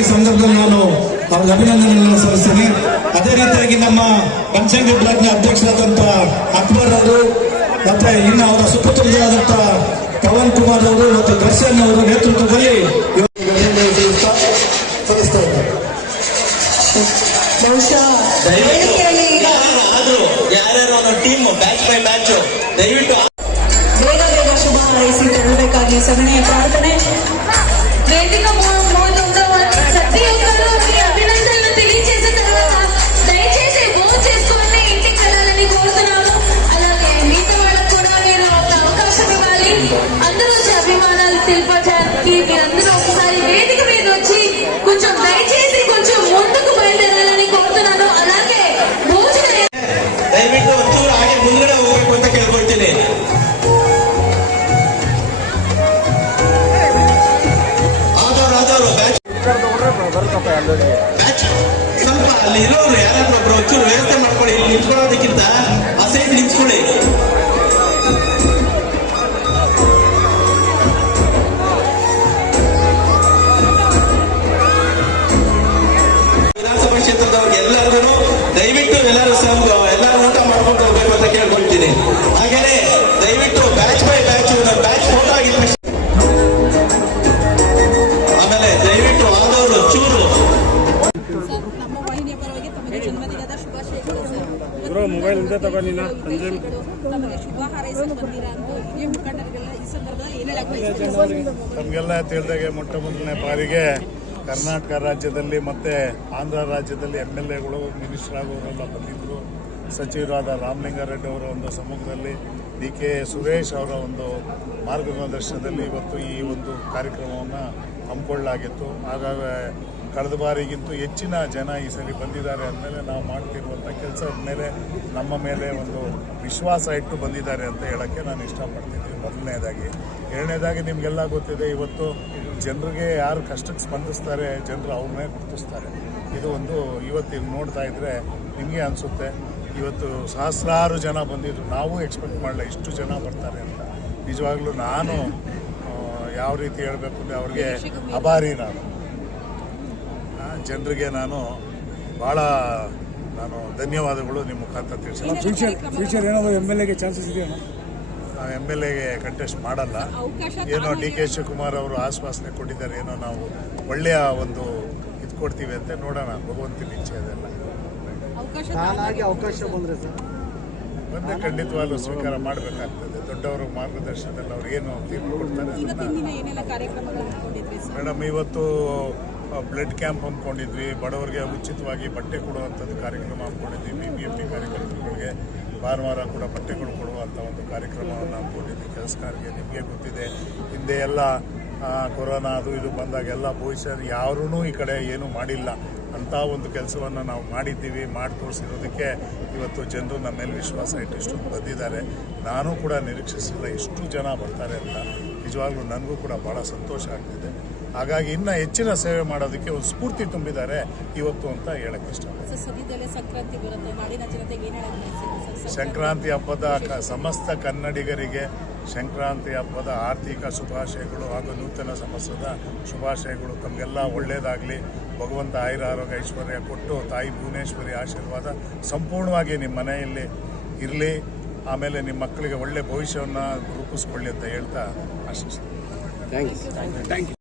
ಈ ಸಂದರ್ಭದಲ್ಲಿ ನಾನು ಅವ್ರಿಗೆ ಅಭಿನಂದನೆಗಳನ್ನು ಸಲ್ಲಿಸ್ತೀನಿ. ಅದೇ ರೀತಿಯಾಗಿ ನಮ್ಮ ಪಂಚಾಂಗ ಬ್ಲಾಕ್ನ ಅಧ್ಯಕ್ಷರಾದಂಥ ಅಕ್ಬರ್ ಅವರು ಮತ್ತೆ ಇನ್ನು ಅವರ ಸುಪುತ್ರದಾದಂತಹ ಪವನ್ ಕುಮಾರ್ ಅವರು ಮತ್ತು ದರ್ಶನ್ ಅವರು ನೇತೃತ್ವದಲ್ಲಿ ಟೀಮ್ ಬ್ಯಾಚ್ ಬ್ಯಾಚ್ ದಯವಿಟ್ಟು ಬೇಗ ಬೇಗ ಶುಭ ಹಾರೈಸಿ ತರಬೇಕಾಗಿ ಸಗಣಿಯ ಪ್ರಾರ್ಥನೆ. తెలిపడానికి మీరందరూ ఒకసారి వేదిక మీద వచ్చి కొంచెం దయచేసి కొంచెం ముందుకు బయలుదేరాలని కోరుతున్నాను అలాగే భోజనం ದಯವಿಟ್ಟು ಒಂಚೂರು ಹಾಗೆ ಮುಂದ್ಗಡೆ ಹೋಗ್ಬೇಕು ಅಂತ ಕೇಳ್ಕೊಳ್ತೀನಿ ಆದವ್ರು ಆದವ್ರು ಬ್ಯಾಚ್ ಬ್ಯಾಚ್ ಸ್ವಲ್ಪ ಅಲ್ಲಿ ಇರೋರು ಯಾರಾದ್ರೂ ಒಬ್ರು ಸಂದರ್ಭದಲ್ಲಿ ಏನ್ ತಗೊಂಡಿನ ಸಂಜೆ ತಮಗೆಲ್ಲ ತಿಳಿದಾಗೆ ಮೊಟ್ಟ ಮೊದಲನೇ ಬಾರಿಗೆ ಕರ್ನಾಟಕ ರಾಜ್ಯದಲ್ಲಿ ಮತ್ತೆ ಆಂಧ್ರ ರಾಜ್ಯದಲ್ಲಿ ಎಂ ಎಲ್ ಎಗಳು ಮಿನಿಸ್ಟರ್ ಆಗೋರೆಲ್ಲ ಬಂದಿದ್ದರು ಸಚಿವರಾದ ರಾಮಲಿಂಗಾರೆಡ್ಡಿ ಅವರ ಒಂದು ಸಮ್ಮುಖದಲ್ಲಿ ಡಿ ಕೆ ಸುರೇಶ್ ಅವರ ಒಂದು ಮಾರ್ಗದರ್ಶನದಲ್ಲಿ ಇವತ್ತು ಈ ಒಂದು ಕಾರ್ಯಕ್ರಮವನ್ನು ಹಮ್ಮಿಕೊಳ್ಳಲಾಗಿತ್ತು. ಹಾಗಾಗಿ ಕಳೆದ ಬಾರಿಗಿಂತೂ ಹೆಚ್ಚಿನ ಜನ ಈ ಸರಿ ಬಂದಿದ್ದಾರೆ ಅಂದಮೇಲೆ ನಾವು ಮಾಡ್ತಿರುವಂಥ ಕೆಲಸದ ಮೇಲೆ ನಮ್ಮ ಮೇಲೆ ಒಂದು ವಿಶ್ವಾಸ ಇಟ್ಟು ಬಂದಿದ್ದಾರೆ ಅಂತ ಹೇಳೋಕ್ಕೆ ನಾನು ಇಷ್ಟಪಡ್ತಿದ್ದೀನಿ. ಮೊದಲನೇದಾಗಿ. ಎರಡನೇದಾಗಿ ನಿಮಗೆಲ್ಲ ಗೊತ್ತಿದೆ ಇವತ್ತು ಜನರಿಗೆ ಯಾರು ಕಷ್ಟಕ್ಕೆ ಸ್ಪಂದಿಸ್ತಾರೆ ಜನರು ಅವ್ರನ್ನೇ ಗುರುತಿಸ್ತಾರೆ ಇದು ಒಂದು ಇವತ್ತು ನೋಡ್ತಾ ಇದ್ರೆ ನಿಮಗೆ ಅನಿಸುತ್ತೆ. ಇವತ್ತು ಸಹಸ್ರಾರು ಜನ ಬಂದಿದ್ರು. ನಾವು ಎಕ್ಸ್ಪೆಕ್ಟ್ ಮಾಡಲ್ಲ ಇಷ್ಟು ಜನ ಬರ್ತಾರೆ ಅಂತ. ನಿಜವಾಗ್ಲೂ ನಾನು ಯಾವ ರೀತಿ ಹೇಳಬೇಕು ಅಂದರೆ ಅವ್ರಿಗೆ ಅಭಾರಿ ನಾನು. ಜನರಿಗೆ ನಾನು ಭಾಳ ನಾನು ಧನ್ಯವಾದಗಳು ನಿಮ್ಮ ಮುಖಾಂತರ ತಿಳಿಸ್ತೀನಿ. ಫ್ಯೂಚರ್ ಫ್ಯೂಚರ್ ಏನಾದರೂ ಎಂ ಎಲ್ ಎಗೆ ಚಾನ್ಸಸ್ ಇದೆಯಾ ಎಂ ಎಲ್ ಎಗೆ ಕಂಟೆಸ್ಟ್ ಮಾಡಲ್ಲ. ಏನೋ ಡಿ ಕೆ ಶಿವಕುಮಾರ್ ಅವರು ಆಶ್ವಾಸನೆ ಕೊಟ್ಟಿದ್ದಾರೆ ಏನೋ ನಾವು ಒಳ್ಳೆಯ ಒಂದು ಇದು ಕೊಡ್ತೀವಿ ಅಂತ ನೋಡೋಣ. ಭಗವಂತನ ಇಚ್ಛೆ ಅದೆಲ್ಲ. ಅವಕಾಶ ಬಂದ್ರೆ ಸರ್. ಬಂದೆ ಖಂಡಿತವಾಗ್ಲೂ ಸ್ವೀಕಾರ ಮಾಡಬೇಕಾಗ್ತದೆ. ದೊಡ್ಡವರ ಮಾರ್ಗದರ್ಶನದಲ್ಲಿ ಅವ್ರು ಏನು ತೀರ್ಪು ಕೊಡ್ತಾರೆ ಮೇಡಮ್ ಇವತ್ತು ಬ್ಲಡ್ ಕ್ಯಾಂಪ್ ಹಮ್ಮಿಕೊಂಡಿದ್ವಿ ಬಡವರಿಗೆ ಉಚಿತವಾಗಿ ಬಟ್ಟೆ ಕೊಡುವಂಥದ್ದು ಕಾರ್ಯಕ್ರಮ ಹಮ್ಮಿಕೊಂಡಿದ್ವಿ ಬಿ ಬಿ ಎಂ ಪಿ ಕಾರ್ಯಕರ್ತರುಗಳಿಗೆ ಭಾನುವಾರ ಕೂಡ ಬಟ್ಟೆಗಳು ಕೊಡುವಂಥ ಒಂದು ಕಾರ್ಯಕ್ರಮವನ್ನು ಹಮ್ಮಿಕೊಂಡಿದ್ವಿ ಕೆಲಸಗಾರರಿಗೆ ನಿಮಗೆ ಗೊತ್ತಿದೆ. ಹಿಂದೆ ಎಲ್ಲ ಕೊರೋನಾ ಅದು ಇದು ಬಂದಾಗ ಎಲ್ಲ ಬಹುಶಃ ಯಾರೂ ಈ ಕಡೆ ಏನೂ ಮಾಡಿಲ್ಲ. ಅಂಥ ಒಂದು ಕೆಲಸವನ್ನು ನಾವು ಮಾಡಿದ್ದೀವಿ, ಮಾಡಿ ತೋರಿಸಿರೋದಕ್ಕೆ ಇವತ್ತು ಜನರು ನಮ್ಮ ಮೇಲೆ ವಿಶ್ವಾಸ ಇಟ್ಟು ಇಷ್ಟೊಂದು ಬಂದಿದ್ದಾರೆ. ನಾನು ಕೂಡ ನಿರೀಕ್ಷಿಸಿಲ್ಲ ಇಷ್ಟು ಜನ ಬರ್ತಾರೆ ಅಂತ. ನಿಜವಾಗ್ಲೂ ನನಗೂ ಕೂಡ ಭಾಳ ಸಂತೋಷ ಆಗ್ತಿದೆ. ಹಾಗಾಗಿ ಇನ್ನೂ ಹೆಚ್ಚಿನ ಸೇವೆ ಮಾಡೋದಕ್ಕೆ ಒಂದು ಸ್ಫೂರ್ತಿ ತುಂಬಿದ್ದಾರೆ ಇವತ್ತು ಅಂತ ಹೇಳಕ್ಕೆ ಇಷ್ಟ ಸರ್ ಸದ್ಯದಲ್ಲೇ ಸಂಕ್ರಾಂತಿ ಬರುತ್ತೆ. ನಾಡಿನ ಜನತೆಗೆ ಏನ್ ಹೇಳಕ್ ಸಂಕ್ರಾಂತಿ ಹಬ್ಬದ ಕ- ಸಮಸ್ತ ಕನ್ನಡಿಗರಿಗೆ ಸಂಕ್ರಾಂತಿ ಹಬ್ಬದ ಆರ್ಥಿಕ ಶುಭಾಶಯಗಳು ಹಾಗೂ ನೂತನ ಸಮಸ್ತದ ಶುಭಾಶಯಗಳು. ತಮಗೆಲ್ಲ ಒಳ್ಳೆಯದಾಗಲಿ ಭಗವಂತ ಆಯುರ ಆರೋಗ್ಯ ಐಶ್ವರ್ಯ ಕೊಟ್ಟು ತಾಯಿ ಭುವನೇಶ್ವರಿ ಆಶೀರ್ವಾದ ಸಂಪೂರ್ಣವಾಗಿ ನಿಮ್ಮ ಮನೆಯಲ್ಲಿ ಇರಲಿ. ಆಮೇಲೆ ನಿಮ್ಮ ಮಕ್ಕಳಿಗೆ ಒಳ್ಳೆ ಭವಿಷ್ಯವನ್ನು ರೂಪಿಸ್ಕೊಳ್ಳಿ ಅಂತ ಹೇಳ್ತಾ ಆಶಿಸ್ತೀನಿ.